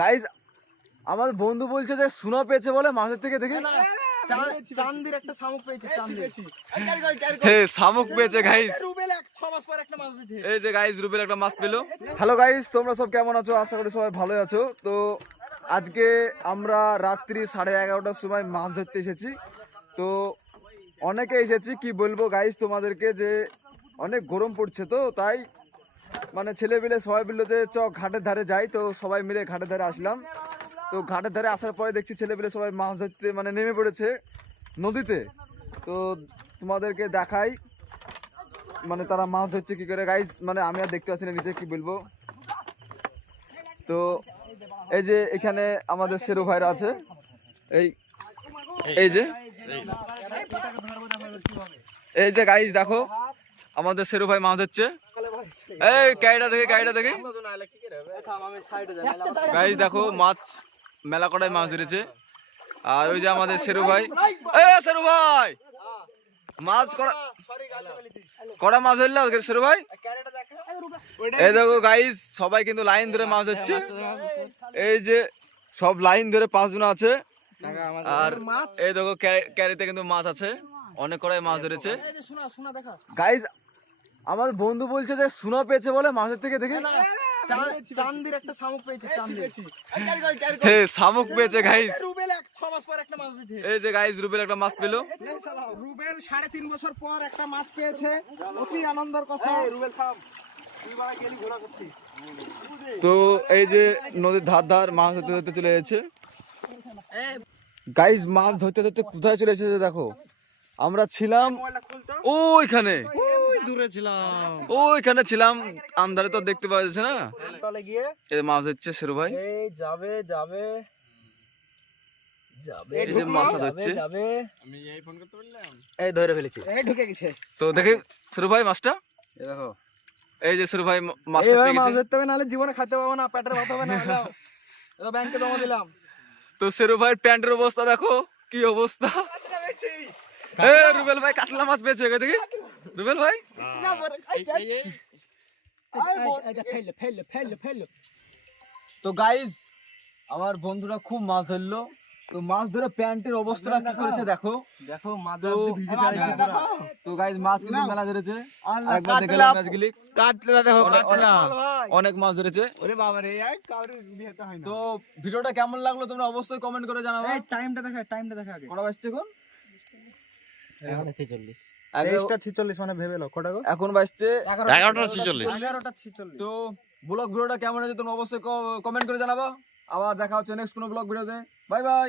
Guys আমার বন্ধু বলছে যে সোনা পেয়েছে বলে মাছের থেকে দেখে চান্দির একটা শামুক পেয়েছি শামুক পেয়েছে গাইস। রুবেল 6 মাস পর একটা মাছ দিয়েছে। এই যে গাইস রুবেল একটা মাছ পেলো। হ্যালো গাইস, তোমরা সব কেমন আছো? আশা করি সবাই ভালো আছো। তো আজকে আমরা রাত্রি 11:30টার সময় মাছ ধরতে এসেছি। তো অনেকে এসেছি, কি বলবো গাইস তোমাদেরকে, যে অনেক গরম পড়ছে, তো তাই মানে ছেলে মিলে সবাই বললো যে চ ঘাটের ধারে যাই। তো সবাই মিলে ঘাটের ধারে আসলাম। তো ঘাটের ধারে আসার পরে দেখছি ছেলে মিলে সবাই মাছ ধরতে মানে নেমে পড়েছে নদীতে। তো তোমাদেরকে দেখাই মানে তারা মাছ ধরছে কি করে গাইস, মানে আমি আর দেখতে পাচ্ছি না নিচে, কি বলবো। তো এই যে এখানে আমাদের শেরু ভাইরা আছে, এই যে গাইস দেখো আমাদের শেরু ভাই মাছ ধরছে। এই কাইটা দেখে গাইস দেখো মাছ মেলা কটায় মাছ ধরেছে। আর ওই যে আমাদের শেরু ভাই, শেরু ভাই মাছ কড়া মাছ ধরল শেরু ভাই। এই দেখো গাইস সবাই কিন্তু লাইন ধরে মাছ ধরছে। এই যে সব লাইন ধরে 5 জন আছে। আর এই দেখো ক্যারিতে কিন্তু মাছ আছে, অনেক কড়াই মাছ ধরেছে গাইস। আমার বন্ধু বলছে যে সোনা পেয়েছে বলে মাছের থেকে দেখে চান্দির একটা শামুক পেয়েছি শামুক পেয়েছে গাইস। রুবেল 6 মাস পর একটা মাছ দিয়েছে। এই যে গাইস রুবেল একটা মাছ পেলো। রুবেল 3.5 বছর পর একটা মাছ পেয়েছে, অতি আনন্দের কথা। রুবেল থাম, তুই বাবা গেলি ঘোরা করছিস। তো এই যে নদীর ধার মাছ ধরতে চলে যাচ্ছে গাইস। মাছ ধরতে ধরতে কোথায় চলে এসেছে দেখো। আমরা ছিলাম ওইখানে, ওইখানে ছিলাম আন্ধারে, তো দেখতে পাওয়া যাচ্ছে না। তলে গিয়ে এই মাছ হচ্ছে শেরু ভাই, এই যাবে এই যে মাছ ধরছে। আমি এই ফোন করতে বললাম, এই ধরে ফেলেছি, এই ঢুকে গেছে। তো দেখি শেরু ভাই মাছটা, এই দেখো এই যে শেরু ভাই মাছটা পেয়ে মাছ গেছে। ধরতে হবে, নাহলে জীবনে খেতে পাবো না, পেটের ভাত হবে না। এটা ব্যাংকে জমা দিলাম। তো শেরু ভাইয়ের প্যান্টের অবস্থা দেখো কি অবস্থা। রুবেল ভাই কাতলা মাছ পেয়েছে, দেখি রুবেল ভাই। তো গাইস আমার বন্ধুরা খুব মাছ ধরলো। তো মাছ ধরে প্যান্টের অবস্থাটা কি করেছে দেখো। তো গাইস মাছ কিন্তু মেলা ধরেছে, একবার দেখে মাছগুলি কাটলা দেখো, কাটলা অনেক মাছ ধরেছে। ওরে বাবা রে, কাউরে বিয়েতে হয় না। তো ভিডিওটা কেমন লাগলো তোমরা অবশ্যই কমেন্ট করে জানাবে। এই টাইমটা দেখা আগে। কটা বাজছে এখন? 11:46 মানে ভেবে লো কটা গো? এখন বাজছে 11:46। তো ব্লগ ভিডিওটা কেমন হয়েছে তোমরা অবশ্যই কমেন্ট করে জানাবো। আবার দেখা হচ্ছে নেক্সট কোনো ব্লগ ভিডিওতে। Bye bye.